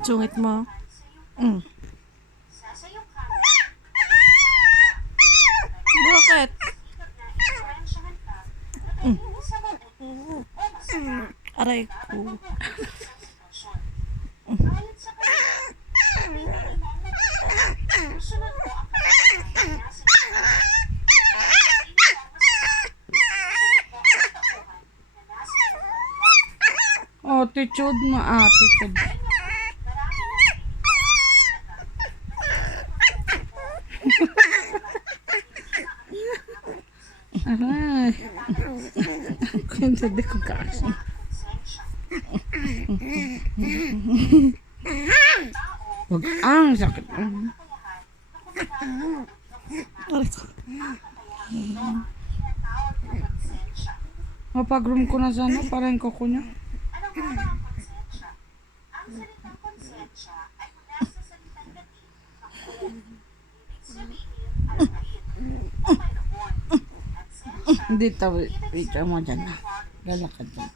Sungit mo. Mm. Bakit? Mm. Aray ko. Attitude mo, attitude. Aray. Hindi ko kasi. Wag ang sakit. Aray ko. Mapag-room ko na sana para yung kuko niya. Ano nga ba ang konsensya? Ang salitang konsensya ay mula sa salitang Latin na cum. Ibig sabihin ay kain o mayroon. At sensya, Dito, wait mo dyan na. Lalakad lang.